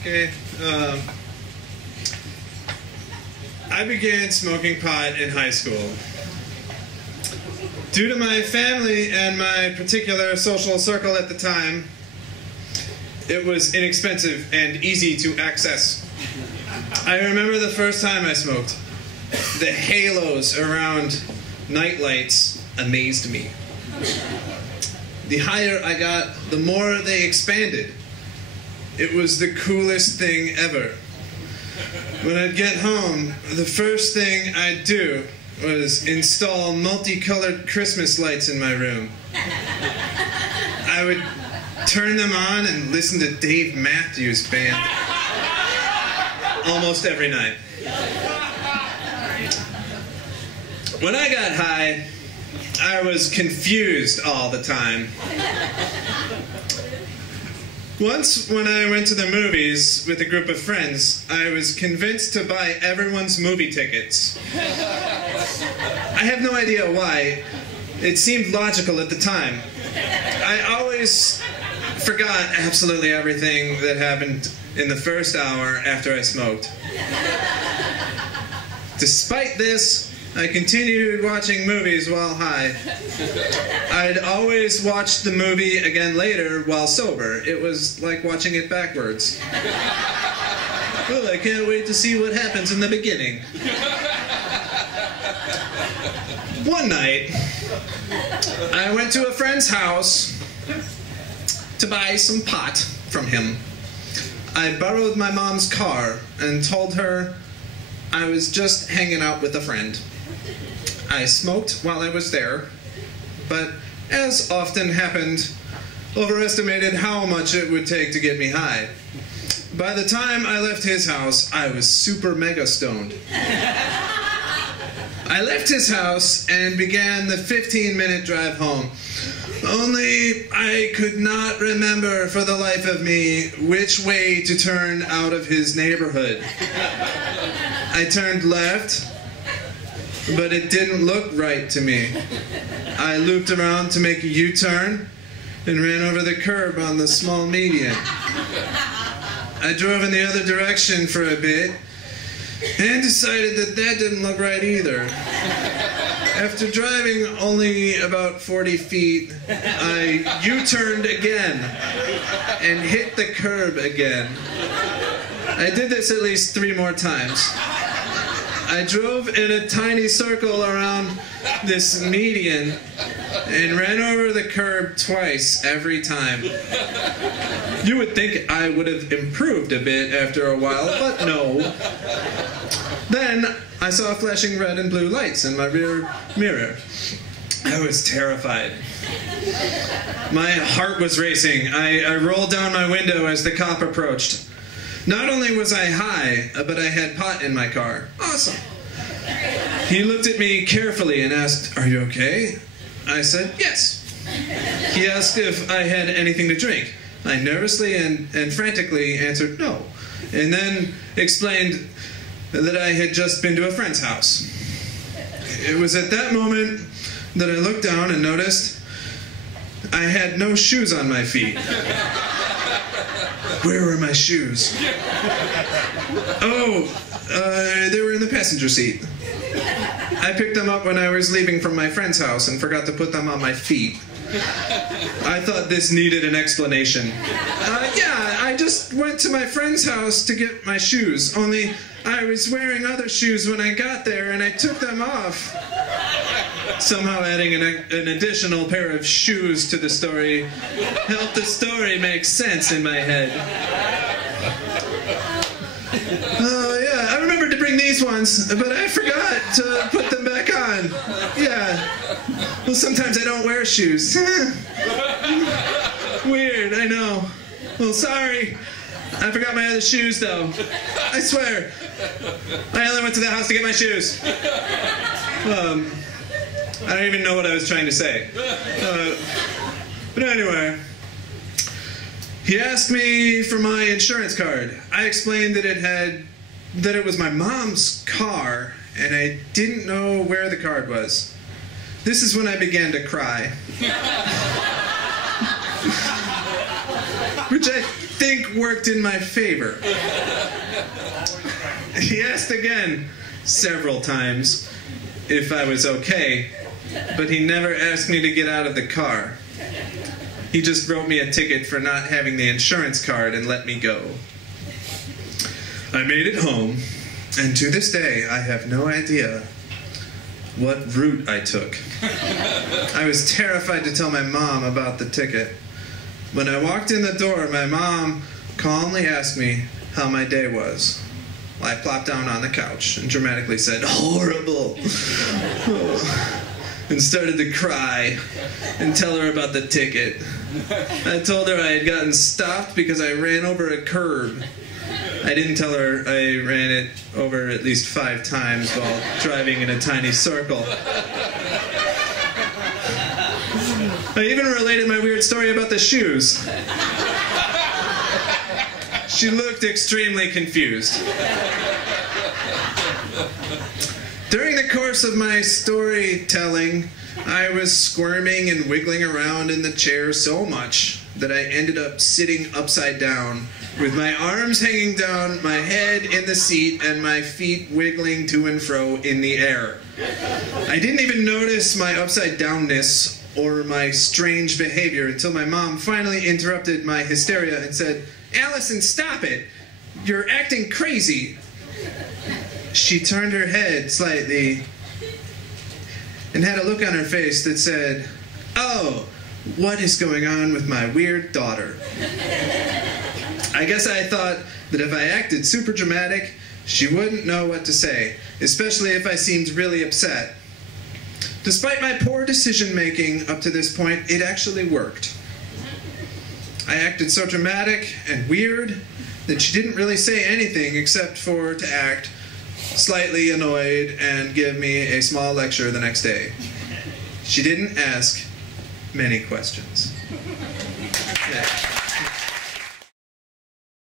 Okay. I began smoking pot in high school. Due to my family and my particular social circle at the time, it was inexpensive and easy to access. I remember the first time I smoked. The halos around night lights amazed me. The higher I got, the more they expanded. It was the coolest thing ever. When I'd get home, the first thing I'd do was install multicolored Christmas lights in my room. I would turn them on and listen to Dave Matthews Band almost every night. When I got high, I was confused all the time. Once, when I went to the movies with a group of friends, I was convinced to buy everyone's movie tickets. I have no idea why. It seemed logical at the time. I always forgot absolutely everything that happened in the first hour after I smoked. Despite this, I continued watching movies while high. I'd always watch the movie again later while sober. It was like watching it backwards. Oh, I can't wait to see what happens in the beginning. One night, I went to a friend's house to buy some pot from him. I borrowed my mom's car and told her I was just hanging out with a friend. I smoked while I was there, but as often happened, overestimated how much it would take to get me high. By the time I left his house, I was super mega stoned. I left his house and began the 15-minute drive home. Only I could not remember for the life of me which way to turn out of his neighborhood. I turned left, but it didn't look right to me. I looped around to make a U-turn and ran over the curb on the small median. I drove in the other direction for a bit and decided that that didn't look right either. After driving only about 40 feet, I U-turned again and hit the curb again. I did this at least 3 more times. I drove in a tiny circle around this median and ran over the curb twice every time. You would think I would have improved a bit after a while, but no. Then I saw flashing red and blue lights in my rear mirror. I was terrified. My heart was racing. I rolled down my window as the cop approached. Not only was I high, but I had pot in my car. Awesome. He looked at me carefully and asked, "Are you okay?" I said, "Yes." He asked if I had anything to drink. I nervously and frantically answered no, and then explained that I had just been to a friend's house. It was at that moment that I looked down and noticed I had no shoes on my feet. Where were my shoes? Oh, they were in the passenger seat. I picked them up when I was leaving from my friend's house and forgot to put them on my feet. I thought this needed an explanation. Yeah, I just went to my friend's house to get my shoes, only I was wearing other shoes when I got there and I took them off. Somehow adding an additional pair of shoes to the story helped the story make sense in my head. Oh yeah, I remembered to bring these ones, but I forgot to put them back on. Yeah. Well, sometimes I don't wear shoes. Weird, I know. Well, sorry. I forgot my other shoes, though. I swear. I only went to the house to get my shoes. I don't even know what I was trying to say. But anyway, he asked me for my insurance card. I explained that it was my mom's car, and I didn't know where the card was. This is when I began to cry. Which I think worked in my favor. He asked again, several times, if I was okay, but he never asked me to get out of the car. He just wrote me a ticket for not having the insurance card and let me go. I made it home, and to this day, I have no idea what route I took. I was terrified to tell my mom about the ticket. When I walked in the door, my mom calmly asked me how my day was. I plopped down on the couch and dramatically said, "Horrible," and started to cry and tell her about the ticket. I told her I had gotten stopped because I ran over a curb. I didn't tell her I ran it over at least 5 times while driving in a tiny circle. I even related my weird story about the shoes. She looked extremely confused. During the course of my storytelling, I was squirming and wiggling around in the chair so much that I ended up sitting upside down, with my arms hanging down, my head in the seat, and my feet wiggling to and fro in the air. I didn't even notice my upside-downness or my strange behavior until my mom finally interrupted my hysteria and said, "Allison, stop it! You're acting crazy." She turned her head slightly and had a look on her face that said, "Oh, what is going on with my weird daughter?" I guess I thought that if I acted super dramatic, she wouldn't know what to say, especially if I seemed really upset. Despite my poor decision-making up to this point, it actually worked. I acted so dramatic and weird that she didn't really say anything except for to act slightly annoyed and give me a small lecture the next day. She didn't ask many questions. Yeah.